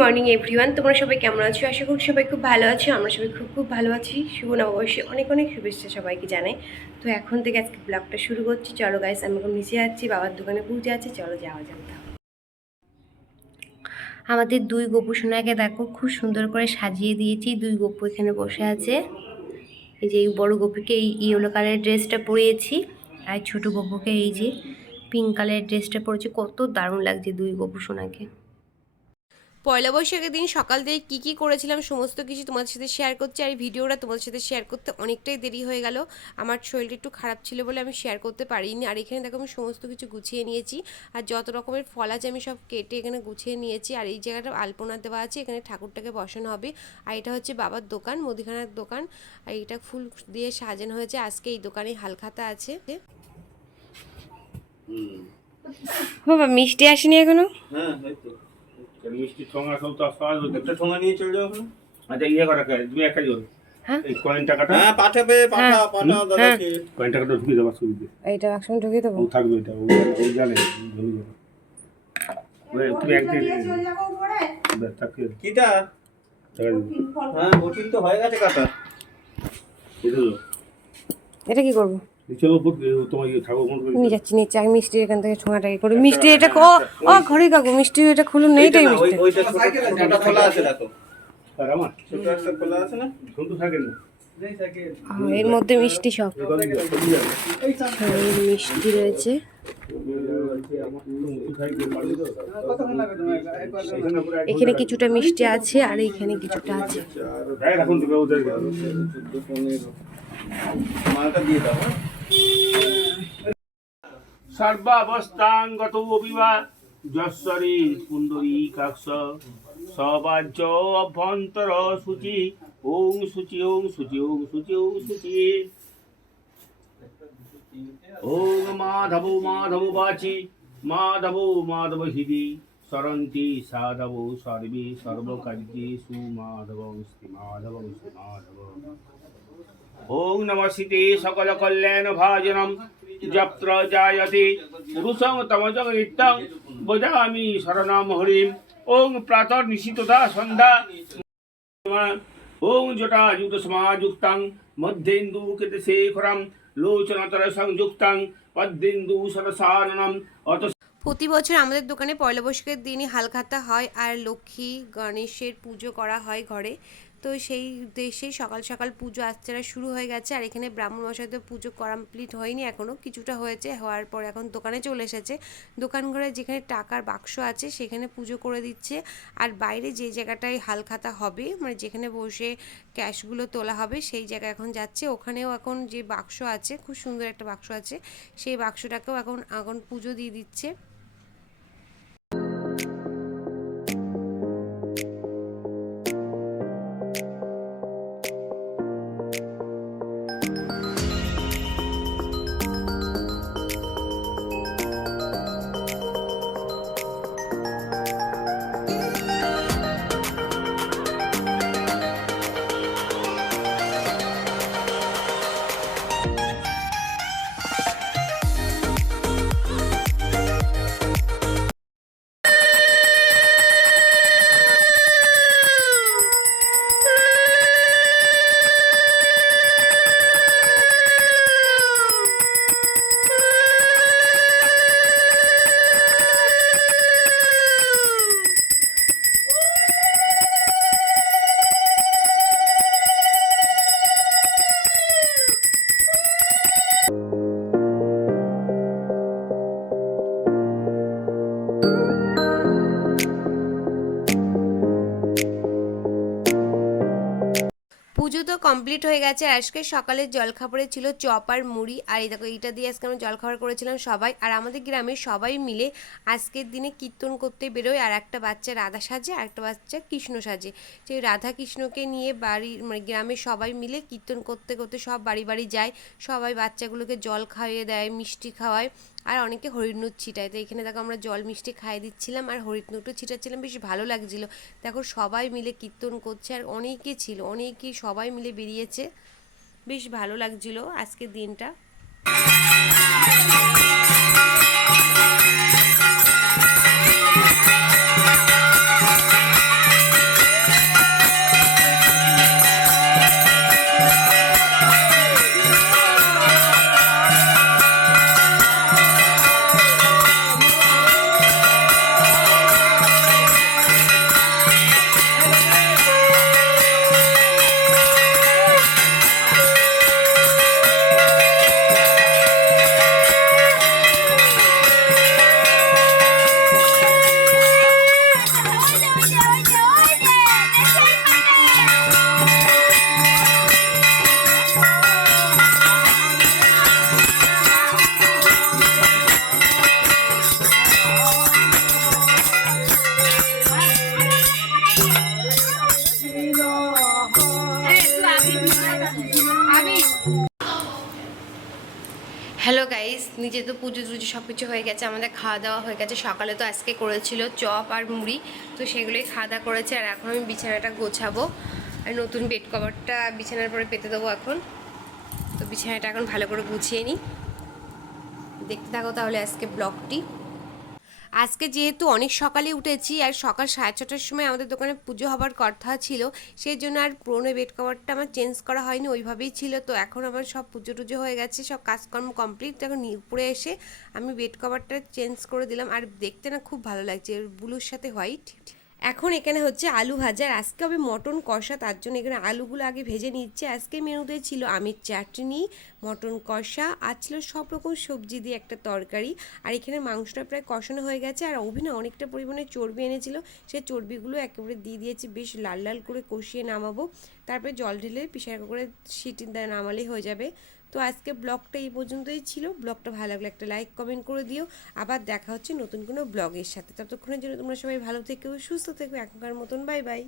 Morning everyone তোমরা সবাই কেমন আছো? আশা করি সবাই খুব ভালো আছো। আমরা সবাই খুব খুব ভালো আছি। শুভ নববর্ষে অনেক অনেক শুভেচ্ছা সবাইকে জানাই। তো এখন থেকে আজকে ব্লগটা শুরু করছি। চলো গাইস আমি এখন নিচে যাচ্ছি, বাবার দোকানে পুজো আছে চলো যাওয়া যাক। আমাদের দুই গপু সোনাকে দেখো, খুব সুন্দর করে সাজিয়ে দিয়েছি। দুই গপু এখানে বসে আছে। এই যে এই বড় গপুকে এই ইয়েলো কালারের ড্রেসটা পরিয়েছি আর ছোট গপুকে এই যে পিঙ্ক কালারের ড্রেসটা পরেছি। কত দারুণ লাগছে দুই গপু সোনাকে। পয়লা বৈশাখের দিন সকাল থেকে কী কী করেছিলাম সমস্ত কিছু তোমাদের সাথে শেয়ার করছি আর এই ভিডিওটা তোমাদের সাথে শেয়ার করতে অনেকটাই দেরি হয়ে গেল। আমার শরীরটা একটু খারাপ ছিল বলে আমি শেয়ার করতে পারিনি। আর এখানে দেখো আমি সমস্ত কিছু গুছিয়ে নিয়েছি আর যত রকমের ফল আছে আমি সব কেটে এখানে গুছিয়ে নিয়েছি। আর এই জায়গাটা আলপনা দেওয়া আছে এখানে ঠাকুরটাকে বসানো হবে। আর এটা হচ্ছে বাবার দোকান মুদিখানার দোকান। আর এটা ফুল দিয়ে সাজানো হয়েছে। আজকে এই দোকানে হালখাতা আছে। বাবা মিষ্টি আসেনি এখনও? হ্যাঁ মিষ্টি ঠোঙা সব তো সহজ একটা ঠোঙা নিয়ে চলে যাও আচ্ছা ইয়ে করা তুমি একা যাবে হ্যাঁ? এই কয়েন টাকাটা? হ্যাঁ পাঠাবে পাঠা পাঠাও দাদাকে কয়েন টাকাটা ঢুকিয়ে দেওয়ার সুবিধে এইটা একসঙ্গে ঢুকিয়ে দেবো? থাকবে এটা ও জানে তুমি একদিন কিটা? হ্যাঁ হোটেল তো হয়ে গেছে কাটা। তো। এটা কি করব? উপর তোমার ইয়ে ঠাকুর কোন নিয়ে যাচ্ছি নিচে আমি মিষ্টি এখান থেকে ছোঁয়াটা ইয়ে করি। মিষ্টি এটা ও ও ঘরে কাকু মিষ্টি এটা খুলুন না মিষ্টি। ওইটা ছোটটা খোলা আছে দেখো। আর আমার? ছোট একটা খোলা আছে না? শুনতে থাকে না। এর মধ্যে মিষ্টি সব। হ্যাঁ, এই মিষ্টি রয়েছে। এখানে কিছুটা মিষ্টি আছে আর এখানে কিছুটা আছে। হ্যাঁ, মালটা দিয়ে দাও হ্যাঁ? সর্বাবস্থাঙ্গত বিবা যশ্বরী পুণ্ডরী কাক্ষ। সবাজ্য অভ্যন্তর সূচি, ওং সূচি ওং সূচি ওং সূচি ওং সূচি। ওং মাধব মাধব বাচি, মাধব মাধব হৃদি सरन्ति साधवौ सर्वे सर्वकार्येषु माधवं। स्ति माधवं स्ति माधव ॐ नमस्ते सकलकल्याणभाजनं जप्त्र जायते, पुरुषं तमजं नित्यं भजामि शरणं हरिम्। ॐ प्रातर्निशितदा सन्धा। ॐ जटायुतसमायुक्तं मध्येन्दुकृतशेखरं लोचनतरसंयुक्तं पद्दिन्दुसरसारणम् अत প্রতি বছর আমাদের দোকানে পয়লা বৈশাখের দিনই হালখাতা হয় আর লক্ষ্মী গণেশের পুজো করা হয় ঘরে। তো সেই উদ্দেশ্যে সকাল সকাল পুজো আর্চারা শুরু হয়ে গেছে আর এখানে ব্রাহ্মণ মশাইদের পুজো কমপ্লিট হয়নি এখনও কিছুটা হয়েছে, হওয়ার পর এখন দোকানে চলে এসেছে। দোকান ঘরে যেখানে টাকার বাক্স আছে সেখানে পুজো করে দিচ্ছে আর বাইরে যে জায়গাটায় হালখাতা হবে মানে যেখানে বসে ক্যাশগুলো তোলা হবে সেই জায়গায় এখন যাচ্ছে। ওখানেও এখন যে বাক্স আছে, খুব সুন্দর একটা বাক্স আছে, সেই বাক্সটাকেও এখন এখন পুজো দিয়ে দিচ্ছে। তো কমপ্লিট হয়ে গেছে। আজকে সকালের জলখাবারে ছিল চপ আর মুড়ি। আর এই দেখো, এইটা দিয়ে আজকে আমরা জলখাবার করেছিলাম সবাই। আর আমাদের গ্রামে সবাই মিলে আজকের দিনে কীর্তন করতে বেরোয়। আর একটা বাচ্চা রাধা সাজে, আর একটা বাচ্চা কৃষ্ণ সাজে। সেই রাধা কৃষ্ণকে নিয়ে বাড়ির মানে গ্রামের সবাই মিলে কীর্তন করতে করতে সব বাড়ি বাড়ি যায়। সবাই বাচ্চাগুলোকে জল খাইয়ে দেয়, মিষ্টি খাওয়ায়। আর অনেকে হরিণুর ছিটায় তো এখানে দেখো আমরা জল মিষ্টি খাইয়ে দিচ্ছিলাম আর হরিণুরও ছিটাচ্ছিলাম, বেশ ভালো লাগছিল। দেখো সবাই মিলে কীর্তন করছে আর অনেকে ছিল, অনেকেই সবাই মিলে বেরিয়েছে। বেশ ভালো লাগছিল আজকের দিনটা। নিচে তো পুজো টুজো সব কিছু হয়ে গেছে, আমাদের খাওয়া দাওয়া হয়ে গেছে। সকালে তো আজকে করেছিল চপ আর মুড়ি, তো সেগুলোই খাওয়া দাওয়া করেছে। আর এখন আমি বিছানাটা গোছাবো। আর নতুন বেড কভারটা বিছানার পরে পেতে দেবো এখন। তো বিছানাটা এখন ভালো করে গুছিয়ে নিই। দেখতে থাকো তাহলে আজকে ব্লগটি আজকে যেহেতু অনেক সকালে উঠেছি আর সকাল সাড়ে ছটার সময় আমাদের দোকানে পুজো হবার কথা ছিল, সেই জন্য আর পুরোনো বেড কভারটা আমার চেঞ্জ করা হয়নি, ওইভাবেই ছিল। তো এখন আমার সব পুজো টুজো হয়ে গেছে, সব কাজকর্ম কমপ্লিট এখন উপরে এসে আমি বেড কভারটা চেঞ্জ করে দিলাম। আর দেখতে না খুব ভালো লাগছে ব্লুর সাথে হোয়াইট এখন এখানে হচ্ছে আলু ভাজার আজকে হবে মটন কষা, তার জন্য এখানে আলুগুলো আগে ভেজে নিচ্ছে। আজকে মেনুতে ছিল আমের চাটনি, মটন কষা আর ছিল সব রকম সবজি দিয়ে একটা তরকারি। আর এখানে মাংসটা প্রায় কষানো হয়ে গেছে আর অভিনয় অনেকটা পরিমাণে চর্বি এনেছিল। সে চর্বিগুলো একেবারে দিয়ে দিয়েছি, বেশ লাল লাল করে কষিয়ে নামাবো। তারপরে জল ঢেলে প্রেশার করে সিটি নামালেই হয়ে যাবে। তো আজকে ব্লগটা এই পর্যন্তই ছিল। ব্লগটা ভালো লাগলে একটা লাইক, কমেন্ট করে দিও। আবার দেখা হচ্ছে নতুন কোনো ব্লগের সাথে। ততক্ষণের জন্য তোমরা সবাই ভালো থেকো, সুস্থ থেকো, এখনকার মতন। Bye bye.